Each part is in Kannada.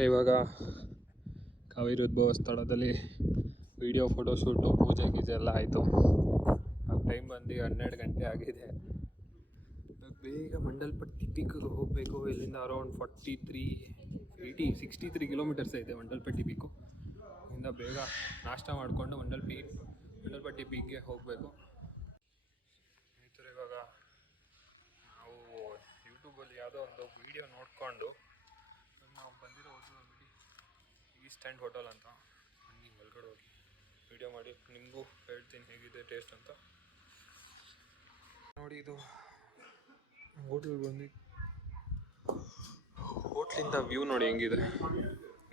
ಸ್ನೇಹಿತರೆ, ಇವಾಗ ಕಾವೇರಿ ಉದ್ಭವ ಸ್ಥಳದಲ್ಲಿ ವಿಡಿಯೋ ಫೋಟೋಶೂಟು ಪೂಜೆ ಗೀಜೆ ಎಲ್ಲ ಆಯಿತು. ಟೈಮ್ ಬಂದು 12 ಗಂಟೆ ಆಗಿದೆ. ಬೇಗ ಮಂಡಲ್ಪಟ್ಟಿ ಪೀಕ್ಗೆ ಹೋಗಬೇಕು. ಇಲ್ಲಿಂದ ಅರೌಂಡ್ 63 ಕಿಲೋಮೀಟರ್ಸ್ ಐತೆ ಮಂಡಲ್ಪಟ್ಟಿ ಪೀಕು. ಇಲ್ಲಿಂದ ಬೇಗ ನಾಷ್ಟ ಮಾಡಿಕೊಂಡು ಮಂಡಲ್ಪಟ್ಟಿ ಪೀಕ್ಗೆ ಹೋಗಬೇಕು. ಸ್ನೇಹಿತರೆ, ಇವಾಗ ನಾವು ಯೂಟ್ಯೂಬಲ್ಲಿ ಯಾವುದೋ ಒಂದು ವಿಡಿಯೋ ನೋಡಿಕೊಂಡು ನಾವು ಬಂದಿರೋ ಹೋಟೆಲ್ ಈಸ್ಟ್ ಆ್ಯಂಡ್ ಹೋಟೆಲ್ ಅಂತ, ಬನ್ನಿ ಒಳಗಡೆ ಹೋಗಿ ವಿಡಿಯೋ ಮಾಡಿ ನಿಮಗೂ ಹೇಳ್ತೀನಿ ಹೇಗಿದೆ ಟೇಸ್ಟ್ ಅಂತ. ನೋಡಿ, ಇದು ಹೋಟೆಲ್ ಬಂದು ಹೋಟ್ಲಿಂದ ವ್ಯೂ ನೋಡಿ ಹೆಂಗಿದೆ.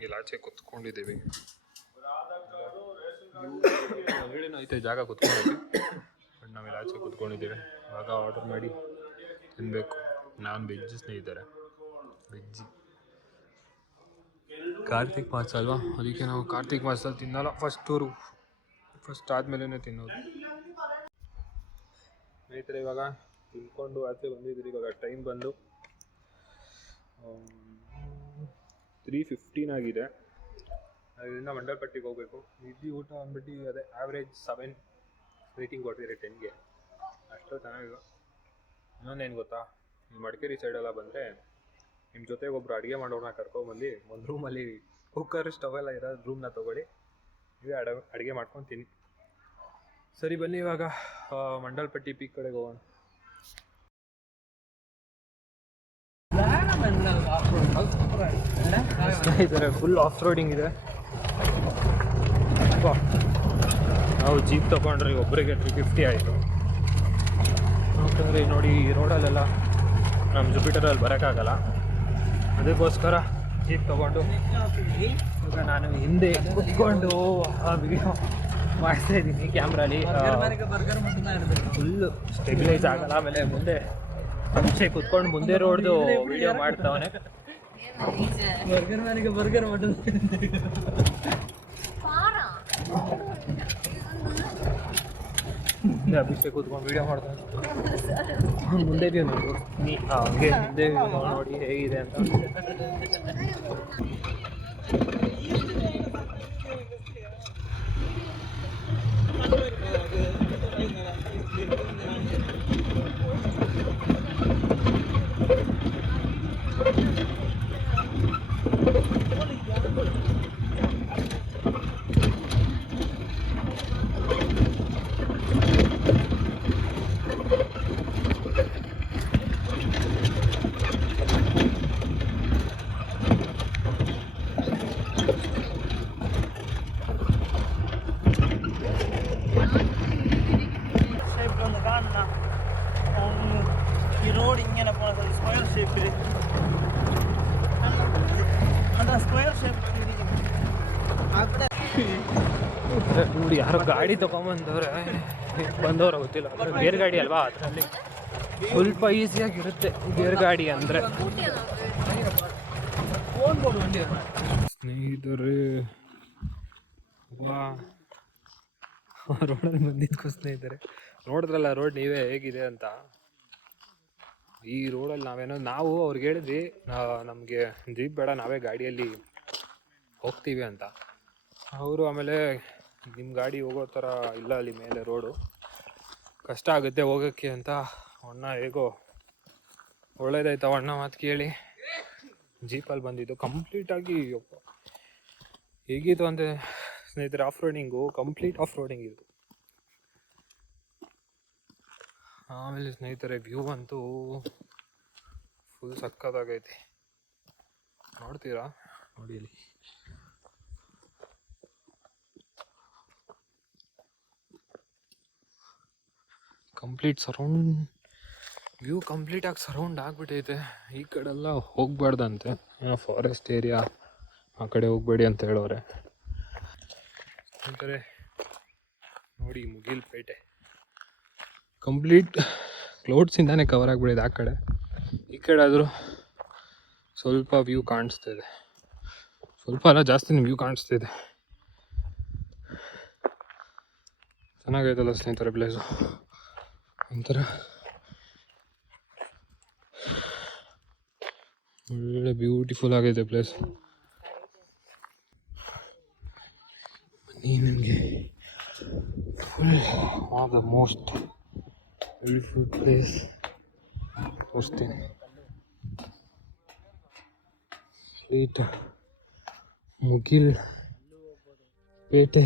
ಇಲ್ಲಿ ಆಚೆ ಕುತ್ಕೊಂಡಿದ್ದೀವಿ. ಹೊರಗಡೆನೂ ಐತೆ ಜಾಗ ಕುತ್ಕೊಂಡಿದ್ದೀವಿ, ಬಟ್ ನಾವಿಲ್ಲಿ ಆಚೆ ಕುತ್ಕೊಂಡಿದ್ದೀವಿ. ಇವಾಗ ಆರ್ಡರ್ ಮಾಡಿ ತಿನ್ನಬೇಕು. ನಾನು ವೆಜ್ ಸ್ನೇಹಿತರೆ, ವೆಜ್ಜಿ. ಕಾರ್ತಿಕ್ ಮಾಸ ಅಲ್ವಾ, ಅದಕ್ಕೆ ನಾವು ಕಾರ್ತಿಕ್ ಮಾಸದಲ್ಲಿ ತಿನ್ನಲ್ಲ. ಫಸ್ಟ್ ಆದಮೇಲೆ ತಿನ್ನೋದು. ಸ್ನೇಹಿತರೆ, ಇವಾಗ ತಿನ್ಕೊಂಡು ಆಚೆ ಬಂದಿದ್ದೀರಿ. ಇವಾಗ ಟೈಮ್ ಬಂದು 3:15 ಆಗಿದೆ. ಅದರಿಂದ ಮಂಡಲ್ಪಟ್ಟಿಗೆ ಹೋಗಬೇಕು. ಇಡ್ಲಿ ಊಟ ಅಂದ್ಬಿಟ್ಟು ಅದೇ ಆವ್ರೇಜ್ 7 ರೇಟಿಂಗ್ ಕೊಟ್ಟಿದ್ದಾರೆ 10ಗೆ. ಅಷ್ಟು ಚೆನ್ನಾಗಿದೆ. ಇನ್ನೊಂದೇನು ಗೊತ್ತಾ, ಈ ಮಡಿಕೇರಿ ಸೈಡೆಲ್ಲ ಬಂದರೆ ನಿಮ್ಮ ಜೊತೆಗೆ ಒಬ್ಬರು ಅಡುಗೆ ಮಾಡೋರನ್ನ ಕರ್ಕೊಂಡ್ಬಂದು ಒಂದು ರೂಮಲ್ಲಿ ಕುಕ್ಕರ್ ಸ್ಟವ್ ಎಲ್ಲ ಇರೋ ರೂಮ್ನ ತೊಗೊಳ್ಳಿ, ನೀವೇ ಅಡುಗೆ ಮಾಡ್ಕೊಂಡು ತಿನ್ನಿ. ಸರಿ, ಬನ್ನಿ ಇವಾಗ ಮಂಡಲ್ಪಟ್ಟಿ ಪೀಕ್ ಕಡೆಗೆ ಹೋಗೋಣ. ಸ್ನೇಹಿತರೆ, ಫುಲ್ ಆಫ್ ರೋಡಿಂಗ್ ಇದೆ. ನಾವು ಜೀಪ್ ತೊಗೊಂಡ್ರೆ ಒಬ್ಬರಿಗೆ 350 ಆಯಿತು. ಯಾಕಂದರೆ ನೋಡಿ, ಈ ರೋಡಲ್ಲೆಲ್ಲ ನಮ್ಮ ಜುಪಿಟರಲ್ಲಿ ಬರೋಕ್ಕಾಗಲ್ಲ. ಅದಕ್ಕೋಸ್ಕರ ಜೀಪ್ ತೊಗೊಂಡು ಈಗ ನಾನು ಹಿಂದೆ ಕುತ್ಕೊಂಡು ವಿಡಿಯೋ ಮಾಡ್ತಾ ಇದ್ದೀನಿ. ಕ್ಯಾಮ್ರಾಲಿ ಫುಲ್ಲು ಸ್ಟೆಬಿಲೈಸ್ ಆಗಲ್ಲ. ಆಮೇಲೆ ಮುಂದೆ ಕುತ್ಕೊಂಡು ಮುಂದೆ ರೋಡ್ದು ವಿಡಿಯೋ ಮಾಡ್ತಾವನೆ. ಅಭಿಷೇಕ್ ಕೂತ್ಕೊಂಡು ವಿಡಿಯೋ ಮಾಡ್ತಾನೆ. ಮುಂದೆ ವ್ಯೂ ನೋಡು, ಹಂಗೆ ಮುಂದೆ ನೋಡಿ ಹೇಗಿದೆ ಅಂತ. ഈ റോഡ് ഇങ്ങനെ പോകുന്നത് സ്ക്വയർ ഷേപ്പിൽ ನೋಡಿ, ಯಾರೋ ಗಾಡಿ ತೊಗೊಂಬಂದವ್ರೆ, ಬಂದವ್ರ ಗೊತ್ತಿಲ್ಲ. ಗೇರ್ ಗಾಡಿ ಅಲ್ವಾ, ಅದರಲ್ಲಿ ಸ್ವಲ್ಪ ಈಸಿಯಾಗಿರುತ್ತೆ ಗೇರ್ ಗಾಡಿ ಅಂದರೆ. ಸ್ನೇಹಿತರೆ, ವಾ, ರೋಡಲ್ಲಿ ಬಂದಿದ್ಕು ಸ್ನೇಹಿತರೆ. ನೋಡಿದ್ರಲ್ಲ ರೋಡ್ ನೀವೇ ಹೇಗಿದೆ ಅಂತ. ಈ ರೋಡಲ್ಲಿ ನಾವು ಅವ್ರಿಗೆ ಹೇಳಿದ್ವಿ ನಮಗೆ ಜೀಪ್ ಬೇಡ, ನಾವೇ ಗಾಡಿಯಲ್ಲಿ ಹೋಗ್ತೀವಿ ಅಂತ. ಅವರು ಆಮೇಲೆ ನಿಮ್ಮ ಗಾಡಿ ಹೋಗೋ ಥರ ಇಲ್ಲ, ಅಲ್ಲಿ ಮೇಲೆ ರೋಡು ಕಷ್ಟ ಆಗುತ್ತೆ ಹೋಗೋಕ್ಕೆ ಅಂತ ಅಣ್ಣ ಹೇಗೋ ಒಳ್ಳೇದಾಯ್ತು ಅಣ್ಣ ಮಾತು ಕೇಳಿ ಜೀಪಲ್ಲಿ ಬಂದಿದ್ದು. ಕಂಪ್ಲೀಟಾಗಿ ಹೇಗಿತ್ತು ಅಂದರೆ ಸ್ನೇಹಿತರೆ, of roading, complete off roading ಇದು. ಆಮೇಲೆ ಸ್ನೇಹಿತರೆ, ವ್ಯೂ ಅಂತೂ ಫುಲ್ ಸಕ್ಕತ್ತಾಗೈತಿ. ನೋಡ್ತೀರಾ? ನೋಡಿ ಇಲ್ಲಿ ಕಂಪ್ಲೀಟ್ ಸರೌಂಡ್ ವ್ಯೂ ಕಂಪ್ಲೀಟಾಗಿ ಸರೌಂಡ್ ಆಗಿಬಿಟ್ಟೈತೆ. ಈ ಕಡೆಲ್ಲ ಹೋಗ್ಬಾರ್ದಂತೆ, ಫಾರೆಸ್ಟ್ ಏರಿಯಾ, ಆ ಕಡೆ ಹೋಗಬೇಡಿ ಅಂತ ಹೇಳೋರೆ. ಸ್ನೇಹಿತರೆ ನೋಡಿ, ಮುಗಿಲ್ಪೇಟೆ ಕಂಪ್ಲೀಟ್ ಕ್ಲೌಡ್ಸಿಂದಾನೇ ಕವರ್ ಆಗಿಬಿಟ್ಟಿದೆ. ಆ ಕಡೆ ಈ ಕಡೆ ಆದರೂ ಸ್ವಲ್ಪ ವ್ಯೂ ಕಾಣಿಸ್ತಿದೆ, ಸ್ವಲ್ಪ ಅಲ್ಲ ಜಾಸ್ತಿನೇ ವ್ಯೂ ಕಾಣಿಸ್ತಿದೆ. ಚೆನ್ನಾಗೈತಲ್ಲ ಸ್ನೇಹಿತರೆ ಪ್ಲೇಸು. ಒಂಥರ ಒಳ್ಳೆ ಬ್ಯೂಟಿಫುಲ್ ಆಗೈತೆ ಪ್ಲೇಸ್. ಈ ನಿಮಗೆ full of the most beautiful place ತೋರಿಸ್ತೀನಿ. ಸ್ಟ್ರೀಟ್ ಮುಗಿಲ್ ಪೇಟೆ.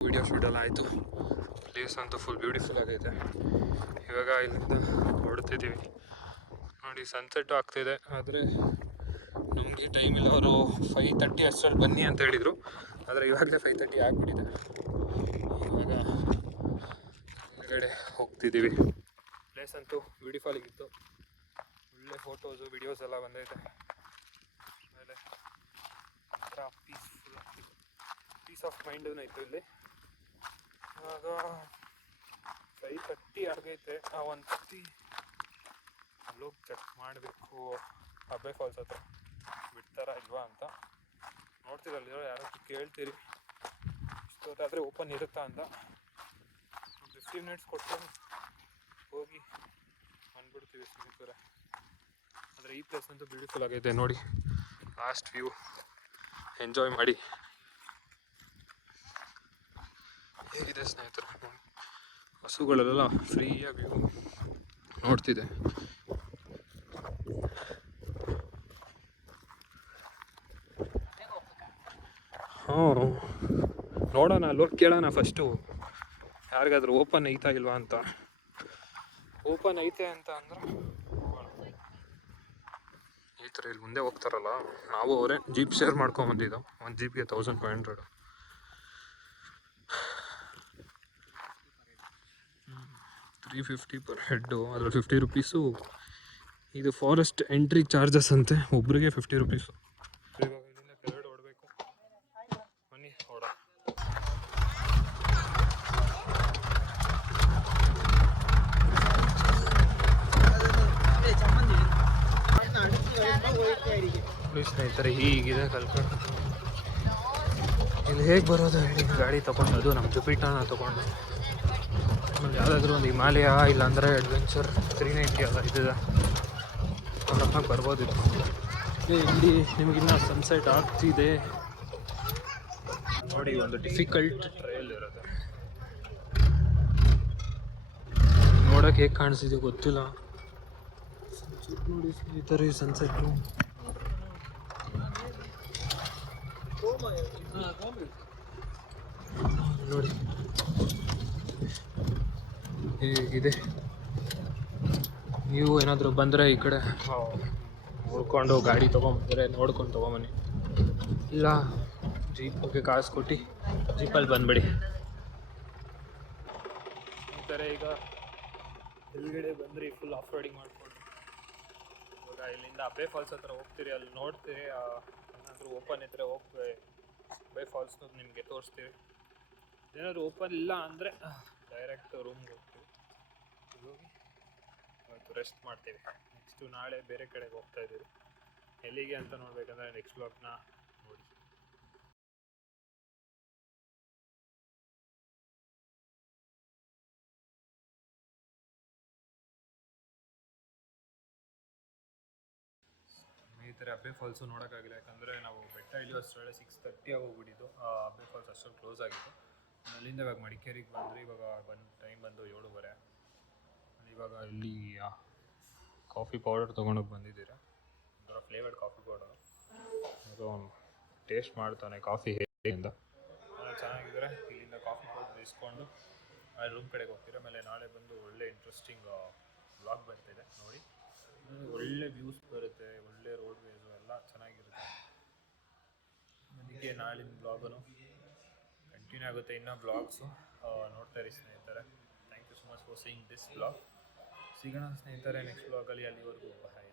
ವಿಡಿಯೋ ಶೂಟ್ ಎಲ್ಲ ಆಯಿತು. ಪ್ಲೇಸ್ ಅಂತೂ ಫುಲ್ ಬ್ಯೂಟಿಫುಲ್ ಆಗೈತೆ. ಇವಾಗ ಇಲ್ಲಿಂದ ಹೊರಡ್ತಿದ್ದೀವಿ. ನೋಡಿ ಸನ್ಸೆಟ್ಟು ಆಗ್ತಿದೆ, ಆದರೆ ನಮಗೆ ಟೈಮ್ ಇಲ್ಲ. ಅವರು 5:30 ಅಷ್ಟರಲ್ಲಿ ಬನ್ನಿ ಅಂತ ಹೇಳಿದರು, ಆದರೆ ಇವಾಗಲೇ 5:30 ಆಗಿಬಿಟ್ಟಿದೆ. ಇವಾಗ ಹೊರಗಡೆ ಹೋಗ್ತಿದ್ದೀವಿ. ಪ್ಲೇಸ್ ಅಂತೂ ಬ್ಯೂಟಿಫುಲ್ ಆಗಿತ್ತು. ಒಳ್ಳೆ ಫೋಟೋಸು ವಿಡಿಯೋಸ್ ಎಲ್ಲ ಬಂದೈತೆ. ಆಮೇಲೆ ಒಂಥರ ಪೀಸ್ ಆಫ್ ಮೈಂಡೂ ಇತ್ತು ಇಲ್ಲಿ. ಇವಾಗ 5:30 ಆಗೈತೆ. ಒಂದು ಸರ್ತಿ ಅಲ್ಲೋಗಿ ಚೆಕ್ ಮಾಡಬೇಕು ಅಬ್ಬೆ ಫಾಲ್ಸ್ ಹತ್ರ ಬಿಡ್ತಾರಾ ಇಲ್ವಾ ಅಂತ. ನೋಡ್ತೀರಲ್ಲಿರೋ ಯಾರೋ ಕೇಳ್ತೀರಿ ಇಷ್ಟೊತ್ತಾದರೆ ಓಪನ್ ಇರುತ್ತಾ ಅಂತ. 15 ಮಿನಿಟ್ಸ್ ಕೊಟ್ಟು ಹೋಗಿ ಬಂದ್ಬಿಡ್ತೀವಿ ಸ್ನೇಹಿತರೆ. ಆದರೆ ಈ ಪ್ಲೇಸ್ ಅಂತೂ ಬ್ಯೂಟಿಫುಲ್ ಆಗೈತೆ ನೋಡಿ. ಲಾಸ್ಟ್ ವ್ಯೂ ಎಂಜಾಯ್ ಮಾಡಿ. ಹೇಗಿದೆ ಸ್ನೇಹಿತರೆ? ಹಸುಗಳೆಲ್ಲ ಫ್ರೀಯಾಗಿ ವ್ಯೂ ನೋಡ್ತಿದೆ. ನೋಡೋಣ, ಅಲ್ಲೋಗಿ ಕೇಳೋಣ ಫಸ್ಟು ಯಾರಿಗಾದ್ರೂ ಓಪನ್ ಐತಾ ಇಲ್ವಾ ಅಂತ. ಓಪನ್ ಐತೆ ಅಂತ ಅಂದ್ರೆ ಈ ಥರ ಇಲ್ಲಿ ಮುಂದೆ ಹೋಗ್ತಾರಲ್ಲ, ನಾವು ಅವರೇ ಜೀಪ್ ಶೇರ್ ಮಾಡ್ಕೊಂಬಂದಿದ್ದು. ಒಂದು ಜೀಪ್ಗೆ 1500. 350 ಪರ್ ಹೆಡ್ಡು. ಅದ್ರಲ್ಲಿ 50 ರುಪೀಸು ಇದು ಫಾರೆಸ್ಟ್ ಎಂಟ್ರಿ ಚಾರ್ಜಸ್ ಅಂತೆ, ಒಬ್ರಿಗೆ 50 ರುಪೀಸು. ಇವಾಗ ಇಲ್ಲಿಂದ ಕೆಳಗಡೆ ಓಡಬೇಕು. ಬನ್ನಿ ಓಡ. ಸ್ನೇಹಿತರೆ ಹೀಗಿದೆ ಕಲ್ಕೊಂಡು. ಇಲ್ಲಿ ಹೇಗೆ ಬರೋದು ಹೇಳಿ? ಗಾಡಿ ತೊಗೊಂಡು, ಅದು ನಮ್ಮ ಜುಪಿಟರ್ನ ತೊಗೊಂಡು ಆಮೇಲೆ ಯಾವುದಾದ್ರೂ ಒಂದು ಹಿಮಾಲಯ ಇಲ್ಲಾಂದರೆ ಅಡ್ವೆಂಚರ್ 390 ಅಲ್ಲ ಇದಿದೆ, ಆರಾಮಾಗಿ ಬರ್ಬೋದಿತ್ತು. ಇಲ್ಲಿ ನಿಮಗಿನ್ನ ಸನ್ಸೆಟ್ ಆಗ್ತಿದೆ ನೋಡಿ. ಒಂದು ಡಿಫಿಕಲ್ಟ್ ಟ್ರಯಲ್ ಇರುತ್ತೆ. ನೋಡೋಕೆ ಹೇಗೆ ಕಾಣಿಸ್ತಿದೆ ಗೊತ್ತಿಲ್ಲ. ನೋಡಿ ಸ್ನೇಹಿತರೆ ಸನ್ಸೆಟ್ಟು ನೋಡಿ ಹೇಗಿದೆ. ನೀವು ಏನಾದರೂ ಬಂದರೆ ಈ ಕಡೆ ನೋಡ್ಕೊಂಡು ಗಾಡಿ ತೊಗೊಂಬಂದರೆ ನೋಡ್ಕೊಂಡು ತೊಗೊಂಬನ್ನಿ, ಇಲ್ಲ ಜೀಪ್ಗೆ ಕಾಸು ಕೊಟ್ಟು ಜೀಪಲ್ಲಿ ಬಂದುಬಿಡಿ. ಈ ಥರ ಈಗ ಎಲ್ಗಡೆ ಬಂದ್ರಿ ಫುಲ್ ಆಫ್ ರೋಡಿಂಗ್ ಮಾಡಿಕೊಂಡು ಇವಾಗ ಇಲ್ಲಿಂದ ಅಬ್ಬೆ ಫಾಲ್ಸ್ ಹತ್ರ ಹೋಗ್ತೀರಿ. ಅಲ್ಲಿ ನೋಡ್ತೀರಿ ಏನಾದರೂ ಓಪನ್ ಇದ್ದರೆ ಹೋಗಿ ಅಬ್ಬೆ ಫಾಲ್ಸ್ನ ನಿಮಗೆ ತೋರಿಸ್ತೀವಿ. ಏನಾದರೂ ಓಪನ್ ಇಲ್ಲ ಅಂದರೆ ಡೈರೆಕ್ಟ್ ರೂಮ್ಗೆ ಹೋಗ್ತೀವಿ. ಹೋಗಿ ಇವತ್ತು ರೆಸ್ಟ್ ಮಾಡ್ತೀವಿ. ನೆಕ್ಸ್ಟು ನಾಳೆ ಬೇರೆ ಕಡೆಗೆ ಹೋಗ್ತಾ ಇದ್ದೀವಿ. ಎಲ್ಲಿಗೆ ಅಂತ ನೋಡಬೇಕಂದ್ರೆ ನೆಕ್ಸ್ಟ್ ಬ್ಲಾಗ್ನ ನೋಡಿ. ಈ ಥರ ಅಬ್ಬೆ ಫಾಲ್ಸು ನೋಡೋಕ್ಕಾಗಿಲ್ಲ, ಯಾಕಂದರೆ ನಾವು ಬೆಟ್ಟ ಇಳಿಯೋಷ್ಟರಲ್ಲೇ 6:30 ಆಗೋಗ್ಬಿಟ್ಟಿದ್ದು. ಅಬ್ಬೆ ಫಾಲ್ಸ್ ಅಷ್ಟೊಂದು ಕ್ಲೋಸ್ ಆಗಿತ್ತು. ಅಲ್ಲಿಂದ ಇವಾಗ ಮಡಿಕೇರಿಗೆ ಬಂದರೆ ಇವಾಗ ಟೈಮ್ ಬಂದು 7:30. ಇವಾಗ ಇಲ್ಲಿ ಕಾಫಿ ಪೌಡರ್ ತೊಗೊಂಡೋಗಿ ಬಂದಿದ್ದೀರಾ, ಒಂಥರ ಫ್ಲೇವರ್ಡ್ ಕಾಫಿ ಪೌಡರು. ಅದು ಟೇಸ್ಟ್ ಮಾಡ್ತಾನೆ ಕಾಫಿ ಹೇಗಿಂದ ಚೆನ್ನಾಗಿದ್ದರೆ ಇಲ್ಲಿಂದ ಕಾಫಿ ಪೌಡರ್ ಇಸ್ಕೊಂಡು ರೂಮ್ ಕಡೆಗೆ ಹೋಗ್ತೀರ. ಆಮೇಲೆ ನಾಳೆ ಬಂದು ಒಳ್ಳೆ ಇಂಟ್ರೆಸ್ಟಿಂಗ್ ವ್ಲಾಗ್ ಬರ್ತಿದೆ ನೋಡಿ. ಒಳ್ಳೆ ವ್ಯೂಸ್ ಬರುತ್ತೆ, ಒಳ್ಳೆ ರೋಡ್ ವೇಸು ಎಲ್ಲ ಚೆನ್ನಾಗಿರುತ್ತೆ. ಹೀಗೆ ನಾಳಿನ ಬ್ಲಾಗು ಕಂಟಿನ್ಯೂ ಆಗುತ್ತೆ ಇನ್ನೂ ಬ್ಲಾಗ್ಸು ನೋಡ್ತಾ ಇರಿ ಸ್ನೇಹಿತರೆ. Thank you so much for seeing this blog. ಸಿಗೋಣ ಸ್ನೇಹಿತರೆ ನೆಕ್ಸ್ಟ್ ಬ್ಲಾಗಲ್ಲಿ. ಅಲ್ಲಿವರೆಗೂ ಬಾಯ್.